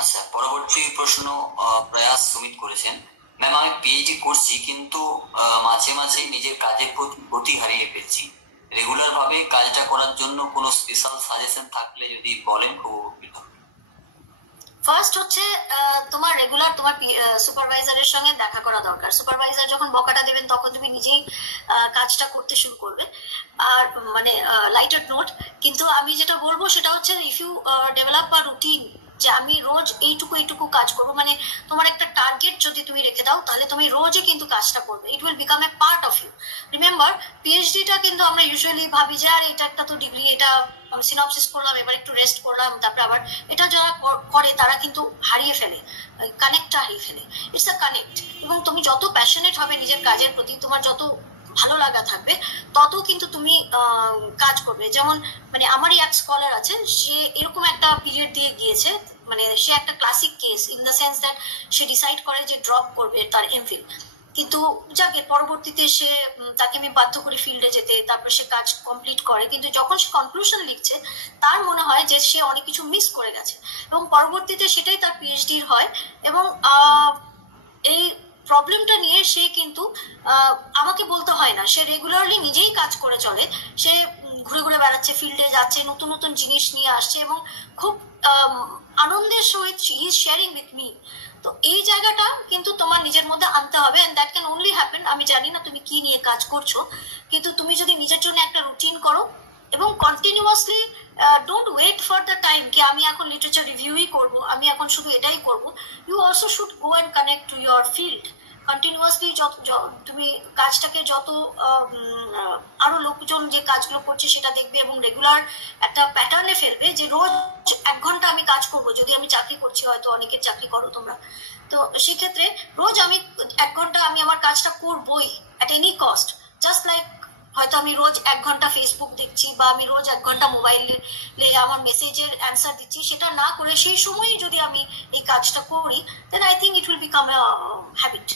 আচ্ছা, পরবর্তী প্রশ্ন প্রয়াস সুমিত করেছেন। ম্যাম, আমি পিএইচডি করছি, কিন্তু মাঝে মাঝে নিজের কাজের প্রতি গতি হারিয়ে ফেলছি। রেগুলার ভাবে কাজটা করার জন্য কোনো স্পেশাল সাজেশন থাকলে যদি বলেন, খুব উপকৃত হব। ফার্স্ট হচ্ছে তোমার রেগুলার তোমার সুপারভাইজারের সঙ্গে দেখা করা দরকার। সুপারভাইজার যখন বকাটা দেবেন তখন তুমি নিজেই কাজটা করতে শুরু করবে। আর মানে লাইটার নোট, কিন্তু আমি যেটা বলবো সেটা হচ্ছে if you develop a routine যে আমি রোজ এইটুকু এইটুকু কাজ করবো, মানে তোমার একটা টার্গেট যদি তুমি রেখে দাও তাহলে তুমি রোজই কিন্তু কাজটা করবে। It will become a part of you. Remember, পিএইচডিটা কিন্তু আমরা ইউজুয়ালি ভাবি যে আর এটা একটা তো ডিগ্রি, এটা সিনপসিস করলাম, এবার একটু রেস্ট করলাম, তারপরে আবার এটা যারা করে তারা কিন্তু হারিয়ে ফেলে, কানেক্টটা হারিয়ে ফেলে। It's a connect. এবং তুমি যত প্যাশনেট হবে নিজের কাজের প্রতি, তোমার যত ভালো লাগা থাকবে, তত কিন্তু তুমি কাজ করবে। যেমন মানে আমারই এক স্কলার আছে, সে এরকম একটা পিরিয়ড দিয়ে গিয়েছে, মানে সে একটা classic case in the sense that say decide করে যে ড্রপ করবে তার এমফিল। কিন্তু যাকে পরবর্তীতে সে তাকে আমি বাধ্য করি ফিল্ডে যেতে, তারপর সে কাজ কমপ্লিট করে। কিন্তু যখন সে কনক্লুশন লিখছে তার মনে হয় যে সে অনেক কিছু মিস করে গেছে, এবং পরবর্তীতে সেটাই তার পিএইচডির হয়। এবং এই প্রবলেমটা নিয়ে সে কিন্তু আমাকে বলতে হয় না, সে রেগুলারলি নিজেই কাজ করে চলে। সে ঘুরে ঘুরে বেড়াচ্ছে, ফিল্ডে যাচ্ছে, নতুন নতুন জিনিস নিয়ে আসছে, এবং খুব আনন্দের সহিত he is sharing with me. তো এই জায়গাটা কিন্তু তোমার নিজের মধ্যে আনতে হবে, and that can only happen. আমি জানি না তুমি কি নিয়ে কাজ করছো, কিন্তু তুমি যদি নিজের জন্য একটা রুটিন করো এবং continuously don't wait for the time কি আমি এখন লিটারেচার রিভিউই করবো, আমি এখন শুধু এটাই করবো। You also should go and connect to your field continuously. তুমি কাজটাকে যত আরো লোকজন যে কাজগুলো করছে সেটা দেখবে, এবং রেগুলার একটা প্যাটার্নে ফেলবে যে রোজ 1 ঘন্টা আমি কাজ করবো। যদি আমি চাকরি করছি, হয়তো অনেকের চাকরি করো তোমরা, তো সেক্ষেত্রে রোজ আমি 1 ঘন্টা আমি আমার কাজটা করবোই at any cost. Just like হয়তো আমি রোজ 1 ঘন্টা ফেসবুক দেখছি, বা আমি রোজ 1 ঘন্টা মোবাইলে আমার মেসেজের অ্যান্সার দিচ্ছি, সেটা না করে সেই সময়ই যদি আমি এই কাজটা করি, then I think it will become a habit.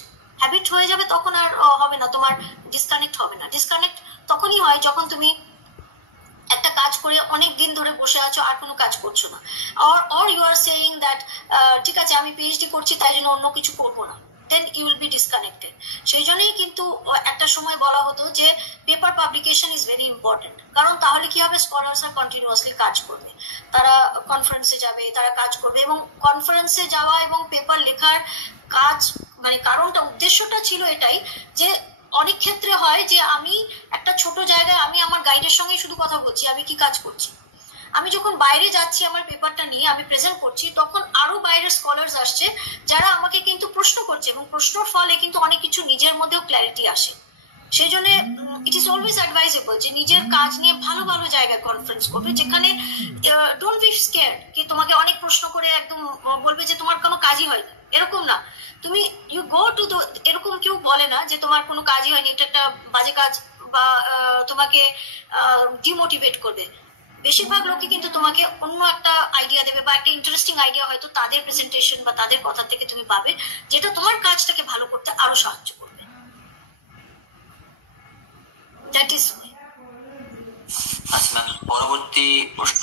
Habit হয়ে যাবে, তখন আর হবে না, তোমার ডিসকানেক্ট হবে না। ডিসকানেক্ট তখনই হয় যখন তুমি একটা কাজ করে অনেক দিন ধরে বসে আছো আর কোনো কাজ করছো না, or you are saying that ঠিক আছে আমি পিএইচডি করছি তাই জন্য অন্য কিছু করবো না, then you will be disconnected. সেই জন্যই কিন্তু একটা সময় বলা হতো যে paper publication is very important. কারণ তাহলে কি হবে, স্কলার্সরা কন্টিনিউয়াসলি কাজ করবে, তারা কনফারেন্সে যাবে, তারা কাজ করবে। এবং কনফারেন্সে যাওয়া এবং পেপার লেখার কাজ মানে কারণটা, উদ্দেশ্যটা ছিল এটাই যে অনেক ক্ষেত্রে হয় যে আমি একটা ছোট জায়গায় আমি আমার গাইডের সঙ্গে শুধু কথা বলছি, আমি কি কাজ করছি। আমি যখন বাইরে যাচ্ছি আমার পেপারটা নিয়ে আমি প্রেজেন্ট করছি, তখন আরো বাইরের স্কলার্স আসছে যারা আমাকে কিন্তু প্রশ্ন করছে, এবং প্রশ্নের ফলে কিন্তু অনেক কিছু নিজের মধ্যেও ক্ল্যারিটি আসে। সেই জন্য ইট ইজ অলওয়েজ অ্যাডভাইজেবল যে নিজের কাজ নিয়ে ভালো ভালো জায়গায় কনফারেন্স করবে, যেখানে ডোন্ট বি স্কেয়ার্ড কি তোমাকে অনেক প্রশ্ন করে একদম বলবে যে তোমার কোনো কাজই হয় না, এরকম না। তুমি ইউ গো টু দ্য, এরকম কেউ বলে না যে তোমার কোনো কাজই হয়নি, এটা একটা বাজে কাজ, বা তোমাকে ডিমোটিভেট করবে। বেশিরভাগ লোকে কিন্তু তোমাকে অন্য একটা আইডিয়া দেবে, বা একটা ইন্টারেস্টিং আইডিয়া হয়তো তাদের প্রেজেন্টেশন বা তাদের কথা থেকে তুমি পাবে, যেটা তোমার কাজটাকে ভালো করতে আরো সাহায্য করবে। That is. আচ্ছা ম্যাম, পরবর্তী প্রশ্ন